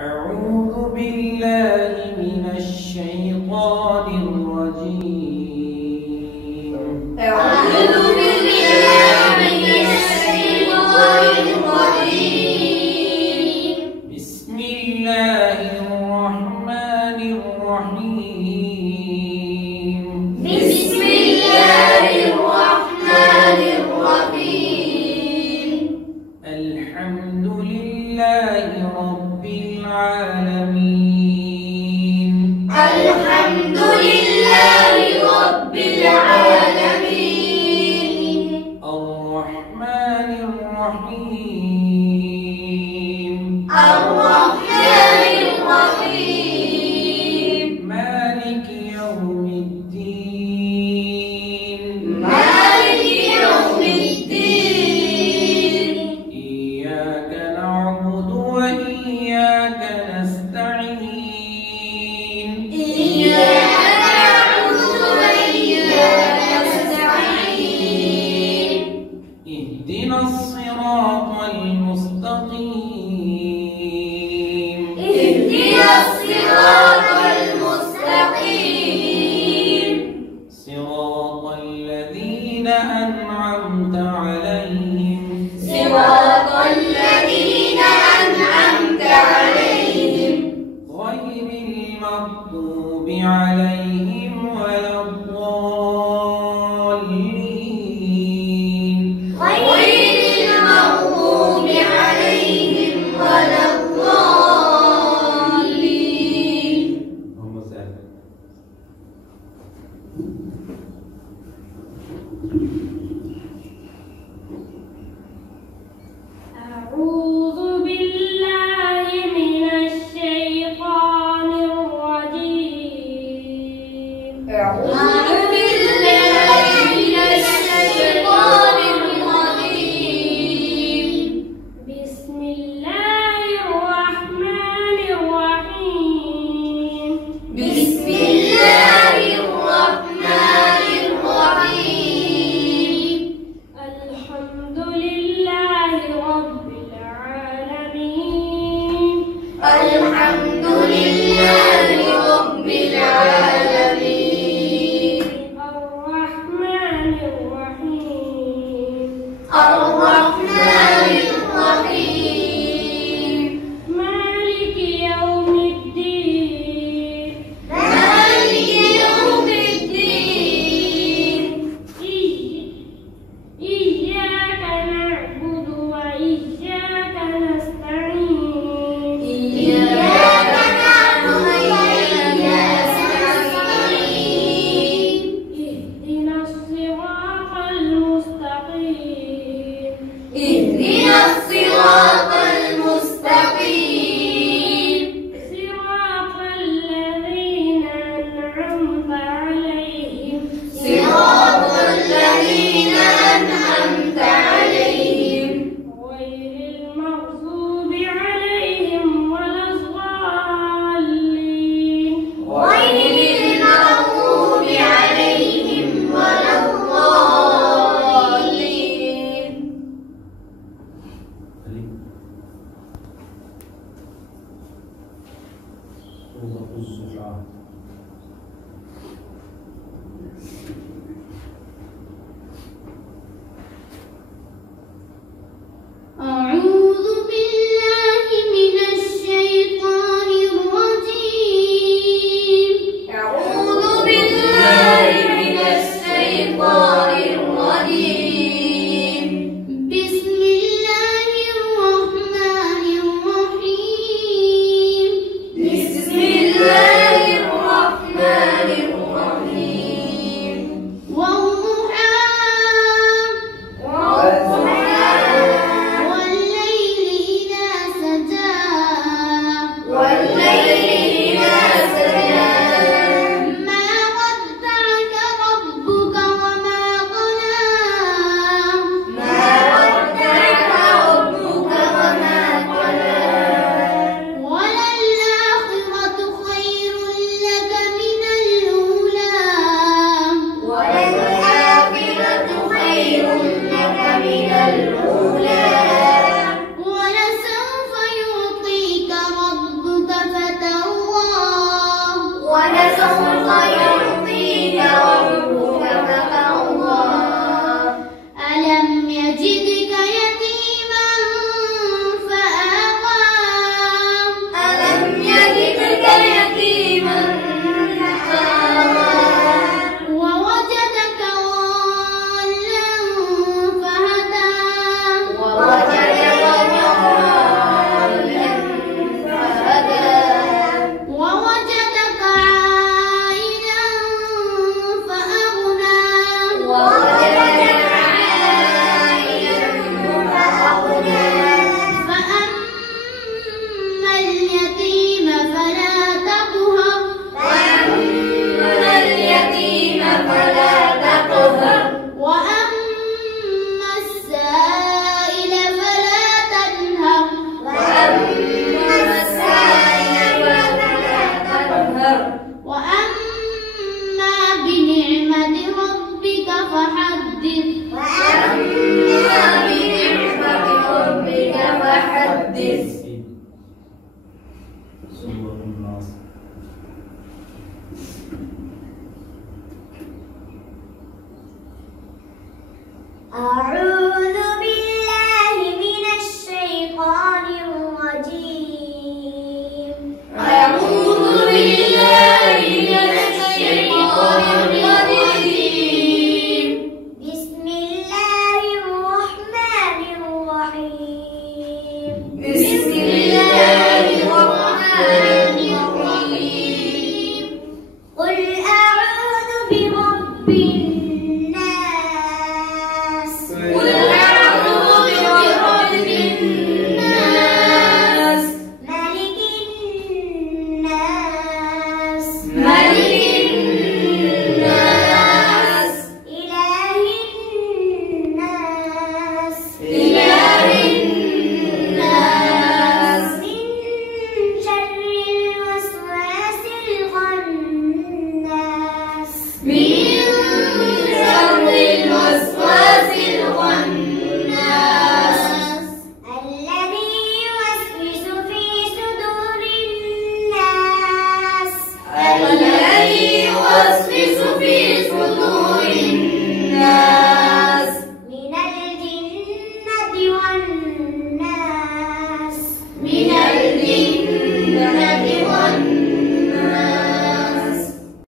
أعوذ بالله من الشيطان الرجيم. أعوذ بالله من الشيطان الرجيم. بسم الله الرحمن الرحيم. بسم الله الرحمن الرحيم. الحمد لله رب العالمين. الحمد لله رب العالمين. الرحمن الرحيم. الرحمن الرحيم. مالك يوم الدين. مالك يوم الدين. إياك نعبد وإياك نستعين. إياك نعبد وإياك نستعين. اهدنا الصراط المستقيم. اهدنا الصراط المستقيم. صراط الذين أنعمت عليهم. صراط الذين أنعمت عليهم. غير المغضوب عليهم ولا الضالين. غير المغضوب عليهم ولا الضالين. أعوذ بالله من الشيطان الرجيم. أعوذ بالله من الشيطان الرجيم. بسم الله الرحمن الرحيم. بسم الله الرحمن الرحيم. الحمد لله رب العالمين. الحمد لله رب العالمين. الرحمن الرحيم. الرحمن الرحيم. مالك يوم الدين. مالك يوم الدين. إياك نعبد وإياك نستعين. إياك نعبد وإياك نستعين. اهدنا الصراط المستقيم. اهدنا الصراط المستقيم. صراط الذين أنعمت عليهم. صراط الذين أنعمت عليهم. غير المغضوب عليهم ولا الضالين. غير المغضوب عليهم ولا الضالين. سورة الزخرف.